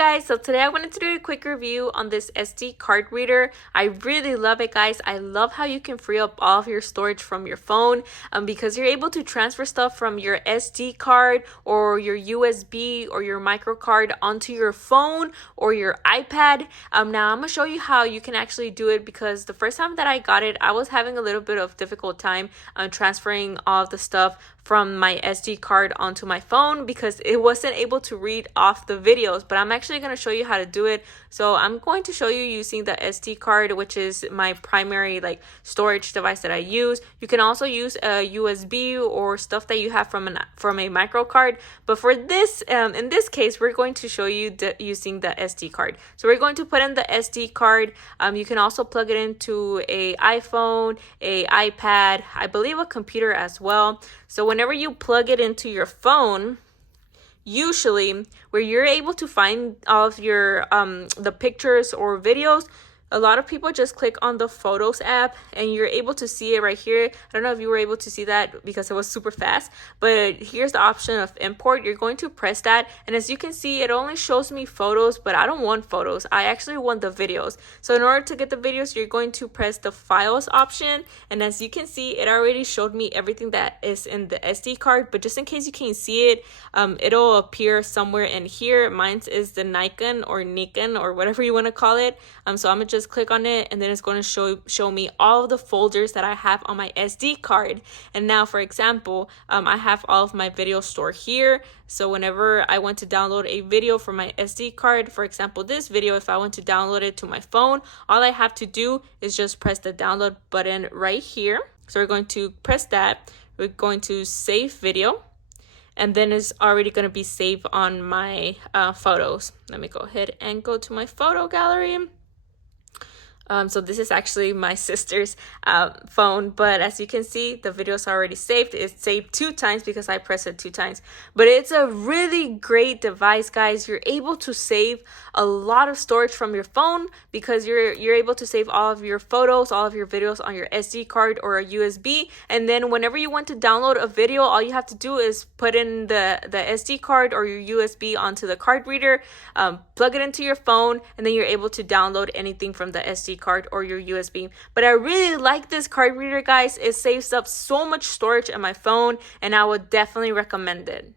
guys, so today I wanted to do a quick review on this SD card reader. I really love it, guys. I love how you can free up all of your storage from your phone because you're able to transfer stuff from your SD card or your USB or your micro card onto your phone or your iPad. Now I'm gonna show you how you can actually do it, because the first time that I got it, I was having a little bit of difficult time transferring all of the stuff from my SD card onto my phone because it wasn't able to read off the videos. But I'm actually going to show you how to do it. So I'm going to show you using the SD card, which is my primary storage device that I use. You can also use a USB or stuff that you have from a micro card, but for this in this case we're going to show you using the SD card. So we're going to put in the SD card. You can also plug it into a iPhone, a iPad, I believe a computer as well. So whenever you plug it into your phone, usually where you're able to find all of your the pictures or videos, a lot of people just click on the Photos app and you're able to see it right here. I don't know if you were able to see that because it was super fast, but here's the option of import. You're going to press that, and as you can see, it only shows me photos, but I don't want photos. I actually want the videos. So in order to get the videos, you're going to press the Files option, and as you can see, it already showed me everything that is in the SD card, but just in case you can't see it, it'll appear somewhere in here. Mine is the Nikon or whatever you want to call it. So I'm gonna just click on it, and then it's going to show me all of the folders that I have on my SD card. And now, for example, I have all of my videos stored here. So whenever I want to download a video from my SD card, for example this video, if I want to download it to my phone, all I have to do is just press the download button right here. So we're going to press that. We're going to save video, and then it's already going to be saved on my photos. Let me go ahead and go to my photo gallery. So this is actually my sister's phone, but as you can see, the video is already saved. It's saved 2 times because I pressed it 2 times. But it's a really great device, guys. You're able to save a lot of storage from your phone because you're able to save all of your photos, all of your videos on your SD card or a USB. And then whenever you want to download a video, all you have to do is put in the SD card or your USB onto the card reader, plug it into your phone, and then you're able to download anything from the SD card or your USB. But I really like this card reader, guys. It saves up so much storage on my phone, and I would definitely recommend it.